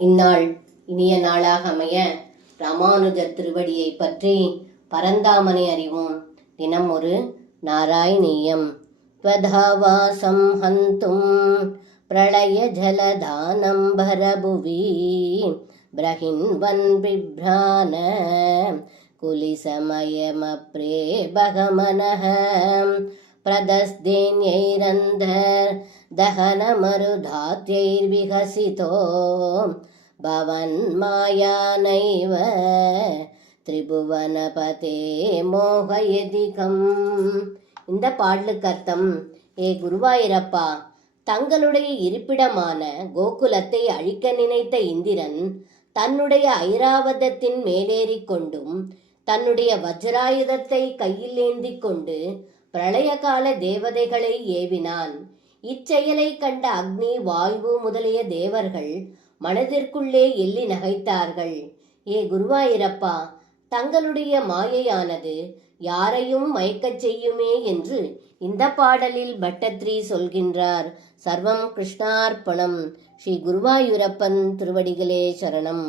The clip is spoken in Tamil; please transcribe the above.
இந்நாள் இனிய நாளாக அமைய ராமானுஜர் திருவடியை பற்றி பரந்தாமனை அறிவோம். தினம் ஒரு நாராயணீயம். த்வதாவாசம் ஹந்தும் பிரளய ஜலதானம் பரபுவி பிரஹின்வன் பிப்ரான குலிசமயமப்ரே பகமனஹ பிரதஸ்தேன்யைரந்தர் दहनमरुधात्यैर्विकसितो भवन्मायानैव திரிபுவனபதே மோகயதிகம். இந்த பாடலுக்கு அர்த்தம்: ஏ குருவாயிரப்பா, தங்களுடைய இருப்பிடமான கோகுலத்தை அழிக்க நினைத்த இந்திரன் தன்னுடைய ஐராவதத்தின் மேலேறி கொண்டும் தன்னுடைய வஜ்ராயுதத்தை கையில் ஏந்தி கொண்டு பிரளயகால தேவதைகளை ஏவினான். இச்செயலை கண்ட அக்னி, வாயு முதலிய தேவர்கள் மனதிற்குள்ளே எள்ளி நகைத்தார்கள். ஏ குருவாயிரப்பா, தங்களுடைய மாயையானது யாரையும் மயக்கச் செய்யுமே என்று இந்த பாடலில் பட்டத்ரி சொல்கின்றார். சர்வம் கிருஷ்ணார்ப்பணம். ஸ்ரீ குருவாயூரப்பன் திருவடிகளே சரணம்.